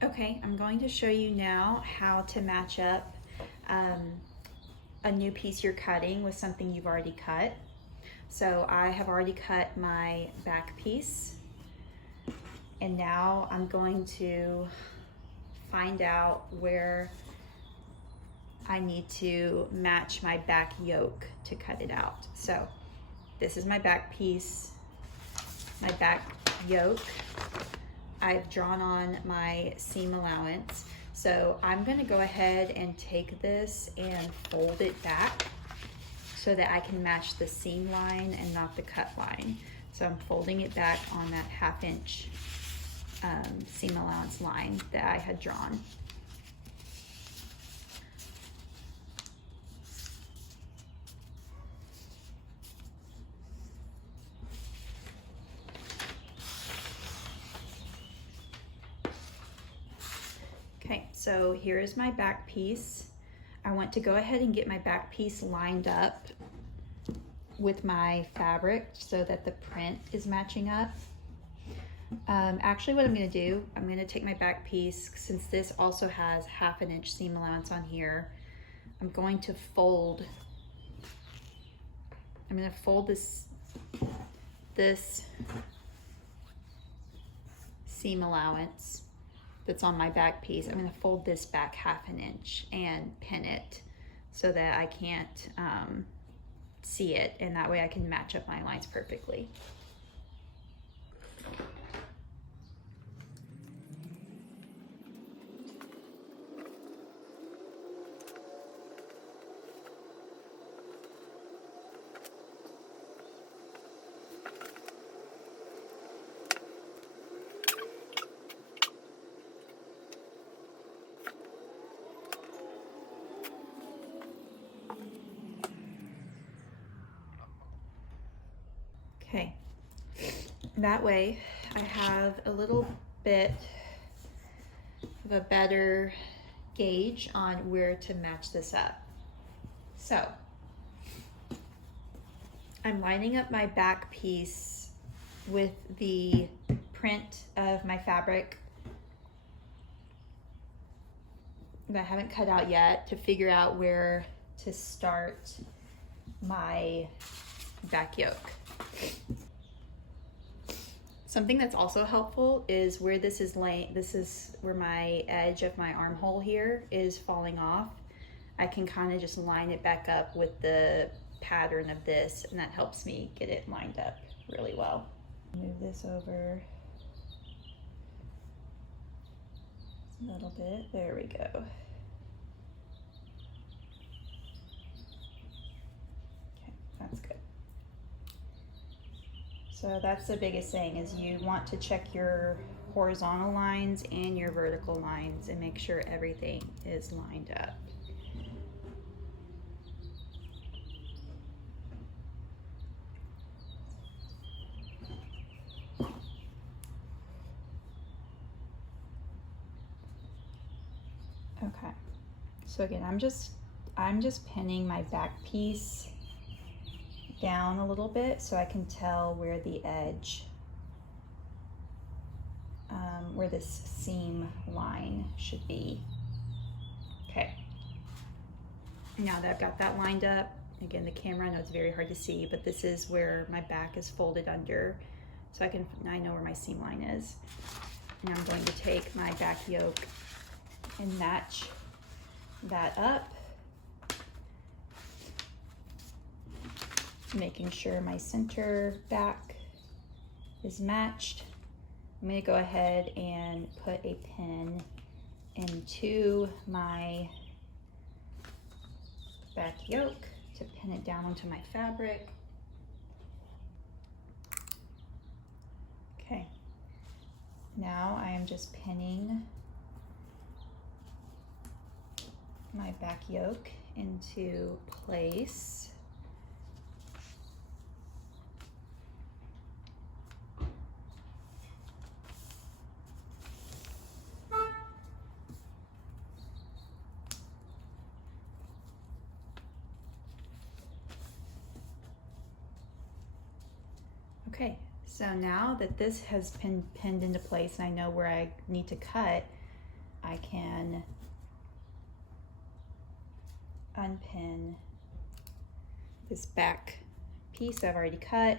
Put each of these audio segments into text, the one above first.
Okay, I'm going to show you now how to match up a new piece you're cutting with something you've already cut. So I have already cut my back piece, and now I'm going to find out where I need to match my back yoke to cut it out. So this is my back piece, my back yoke. I've drawn on my seam allowance. So I'm gonna go ahead and take this and fold it back so that I can match the seam line and not the cut line. So I'm folding it back on that 1/2 inch seam allowance line that I had drawn. Okay, so here is my back piece. I want to go ahead and get my back piece lined up with my fabric so that the print is matching up. Actually, what I'm going to do, I'm going to take my back piece, since this also has 1/2 inch seam allowance on here, I'm going to fold this seam allowance that's on my back piece. I'm going to fold this back 1/2 inch and pin it so that I can't see it, and that way I can match up my lines perfectly. Okay, that way I have a little bit of a better gauge on where to match this up. So I'm lining up my back piece with the print of my fabric that I haven't cut out yet to figure out where to start my back yoke. Something that's also helpful is where this is laying, this is where my edge of my armhole here is falling off. I can kind of just line it back up with the pattern of this, and that helps me get it lined up really well. Move this over a little bit. There we go. Okay, that's good. So that's the biggest thing, is you want to check your horizontal lines and your vertical lines and make sure everything is lined up. Okay, so again, I'm just pinning my back piece down a little bit so I can tell where the edge, where this seam line should be. Okay, now that I've got that lined up, again, the camera, I know it's very hard to see, but this is where my back is folded under, so I know where my seam line is. And I'm going to take my back yoke and match that up, making sure my center back is matched. I'm going to go ahead and put a pin into my back yoke to pin it down onto my fabric. Okay, now I am just pinning my back yoke into place. Okay, so now that this has been pinned into place and I know where I need to cut, I can unpin this back piece I've already cut.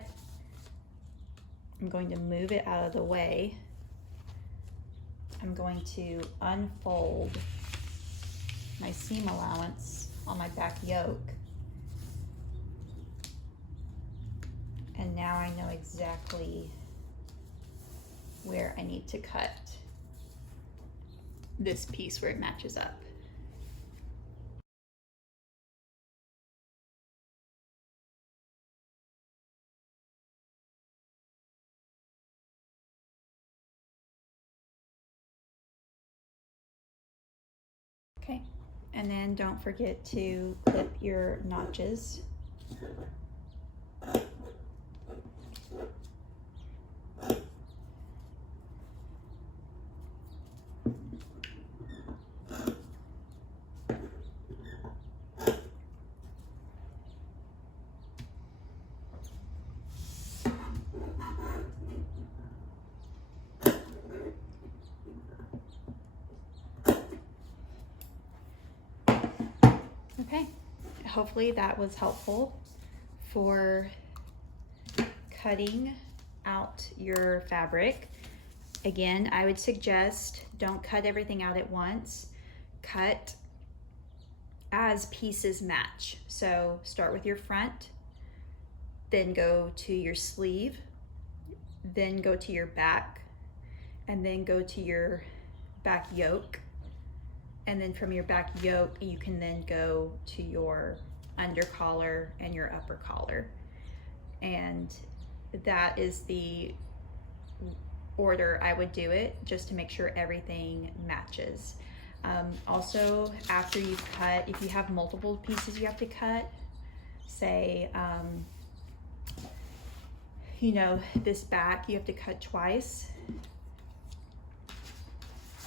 I'm going to move it out of the way. I'm going to unfold my seam allowance on my back yoke. And now I know exactly where I need to cut this piece where it matches up. Okay, and then don't forget to clip your notches. Okay, hopefully that was helpful for cutting out your fabric. Again, I would suggest don't cut everything out at once. Cut as pieces match. So start with your front, then go to your sleeve, then go to your back, and then go to your back yoke. And then from your back yoke, you can then go to your under collar and your upper collar. And that is the order I would do it, just to make sure everything matches. Also, after you've cut, if you have multiple pieces you have to cut, say, you know, this back you have to cut twice.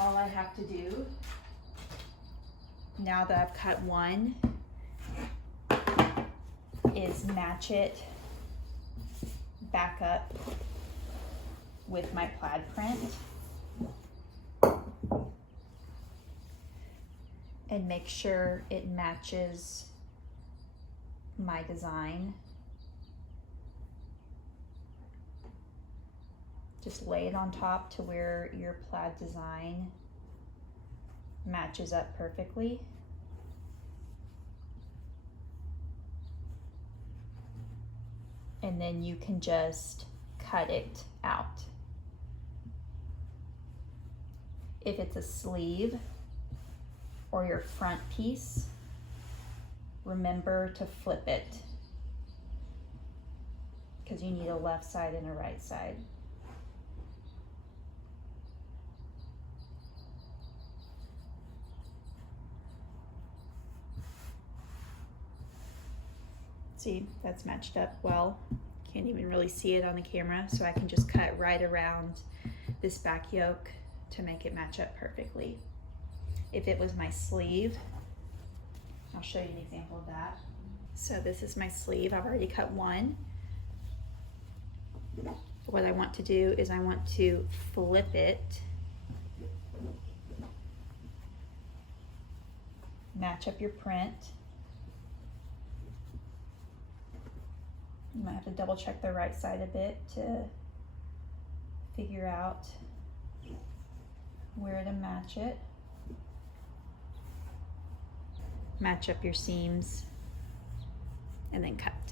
All I have to do, now that I've cut one, is match it back up with my plaid print and make sure it matches my design. Just lay it on top to where your plaid design matches up perfectly. And then you can just cut it out. If it's a sleeve or your front piece, remember to flip it, because you need a left side and a right side. See, that's matched up well. Can't even really see it on the camera, so I can just cut right around this back yoke to make it match up perfectly. If it was my sleeve, I'll show you an example of that. So this is my sleeve. I've already cut one. What I want to do is I want to flip it, match up your print. You might have to double check the right side a bit to figure out where to match it. Match up your seams and then cut.